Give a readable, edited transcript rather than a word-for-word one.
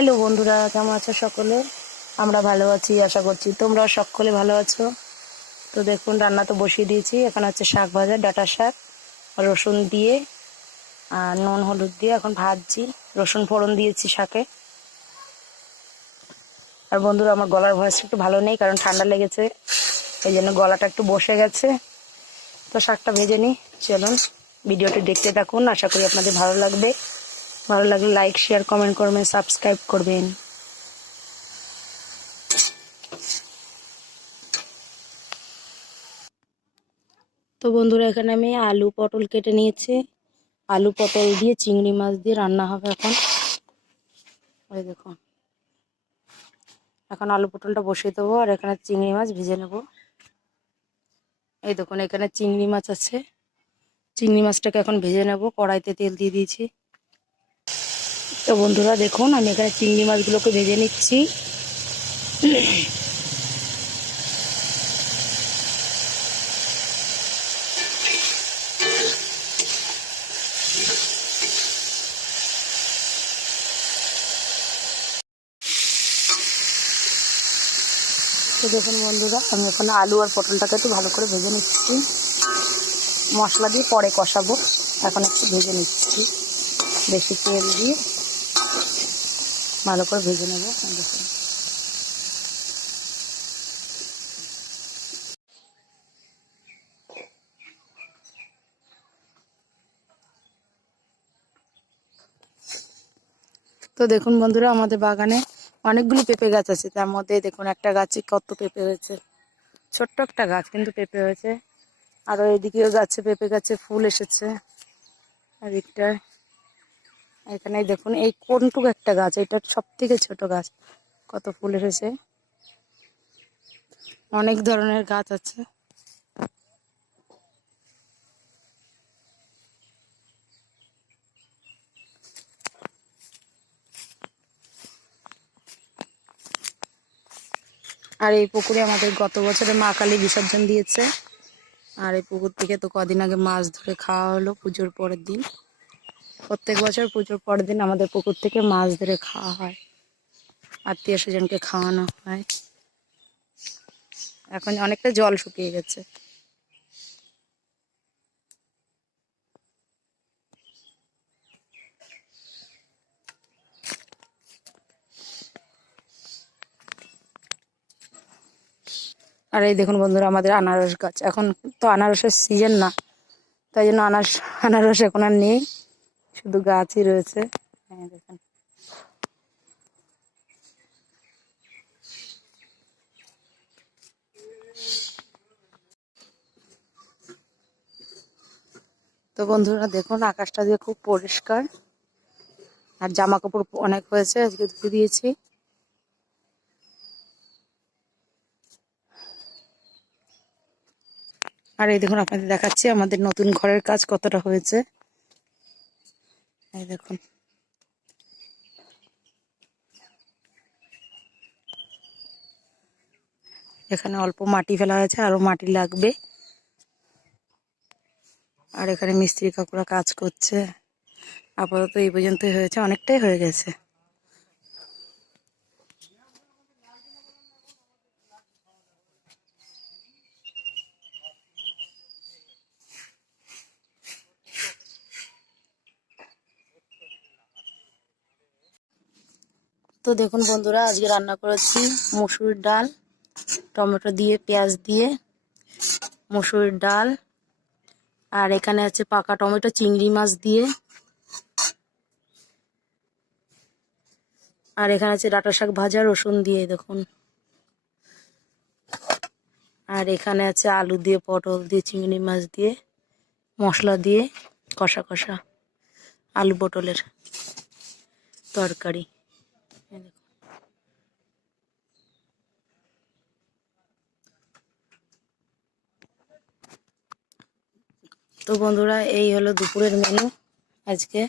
Hello বন্ধুরা, কেমন আছো সকলে? আমরা ভালো আছি, আশা করছি তোমরা সকলে ভালো আছো। তো দেখুন, রান্না তো বসিয়ে দিয়েছি। এখন হচ্ছে শাক ভাজা, ডাঁটা শাক রসুন দিয়ে আর নুন হলুদ দিয়ে এখন ভাজছি। রসুন ফোড়ন দিয়েছি শাকে। আর বন্ধুরা, আমার গলার ভয়েসটা একটু ভালো নেই, কারণ ঠান্ডা লেগেছে, এই জন্য গলাটা একটু বসে গেছে। তো শাকটা ভেজে নিই, চলুন ভিডিওটি দেখতে থাকুন। আশা করি আপনাদের ভালো লাগবে। ভালো লাগলে লাইক, শেয়ার, কমেন্ট করবেন, সাবস্ক্রাইব করবেন। তো বন্ধুরা, এখানে আমি আলু পটল কেটে নিয়েছি। আলু পটল দিয়ে চিংড়ি মাছ দিয়ে রান্না হবে এখন। এই দেখুন, এখন আলু পটলটা বসিয়ে দেবো, আর এখানে চিংড়ি মাছ ভেজে নেব। এই দেখুন, এখানে চিংড়ি মাছ আছে। চিংড়ি মাছটাকে এখন ভেজে নেব, কড়াইতে তেল দিয়ে দিয়েছি। তো বন্ধুরা দেখুন, আমি এখানে চিংড়ি মাছগুলোকে ভেজে নিচ্ছি। তো দেখুন বন্ধুরা, আমি এখানে আলু আর পটলটাকে একটু ভালো করে ভেজে নিচ্ছি। মশলা দিয়ে পরে কষাবো, এখন একটু ভেজে নিচ্ছি। বেশি তেল দিয়ে ভালো করে ভেজে নেবো। দেখুন, তো দেখুন বন্ধুরা, আমাদের বাগানে অনেকগুলো পেঁপে গাছ আছে। তার মধ্যে দেখুন, একটা গাছে কত পেঁপে হয়েছে। ছোট্ট একটা গাছ, কিন্তু পেঁপে হয়েছে। আরো এদিকেও গাছে পেঁপে গাছে ফুল এসেছে। আর এখানে দেখুন, এই কোনটুকু একটা গাছ, এটা সব থেকে ছোট গাছ, কত ফুল এসেছে। অনেক ধরনের গাছ আছে। আর এই পুকুরে আমাদের গত বছরে মা কালী বিসর্জন দিয়েছে। আর এই পুকুর থেকে তো কদিন আগে মাছ ধরে খাওয়া হলো পুজোর পরের দিন। প্রত্যেক বছর পুজোর পরের দিন আমাদের পুকুর থেকে মাছ ধরে খাওয়া হয়, আত্মীয় স্বজনকে খাওয়ানো হয়। এখন অনেকটা জল শুকিয়ে গেছে। আর এই দেখুন বন্ধুরা, আমাদের আনারস গাছ, এখন তো আনারসের সিজন না, তাই জন্য আনারস এখন আর নেই, শুধু গাছই রয়েছে। হ্যাঁ দেখুন, তো বন্ধুরা দেখুন, আকাশটা দিয়ে খুব পরিষ্কার। আর জামা কাপড় অনেক হয়েছে, আজকে ধুয়ে দিয়েছি। আর এই দেখুন, আপনাদের দেখাচ্ছি আমাদের নতুন ঘরের কাজ কতটা হয়েছে। এই দেখুন, এখানে অল্প মাটি ফেলা হয়েছে, আরো মাটি লাগবে। আর এখানে মিস্ত্রি কাকুরা কাজ করছে। আপাতত এই পর্যন্তই হয়েছে, অনেকটাই হয়ে গেছে। তো দেখুন বন্ধুরা, আজকে রান্না করেছি মসুর ডাল, টমেটো দিয়ে, পেঁয়াজ দিয়ে মসুর ডাল। আর এখানে আছে পাকা টমেটো চিংড়ি মাছ দিয়ে। আর এখানে আছে ডাঁটা শাক ভাজা রসুন দিয়ে, দেখুন। আর এখানে আছে আলু দিয়ে, পটল দিয়ে, চিংড়ি মাছ দিয়ে, মশলা দিয়ে কষা কষা আলু পটলের তরকারি। তো বন্ধুরা, এই হলো দুপুরের মেনু আজকে।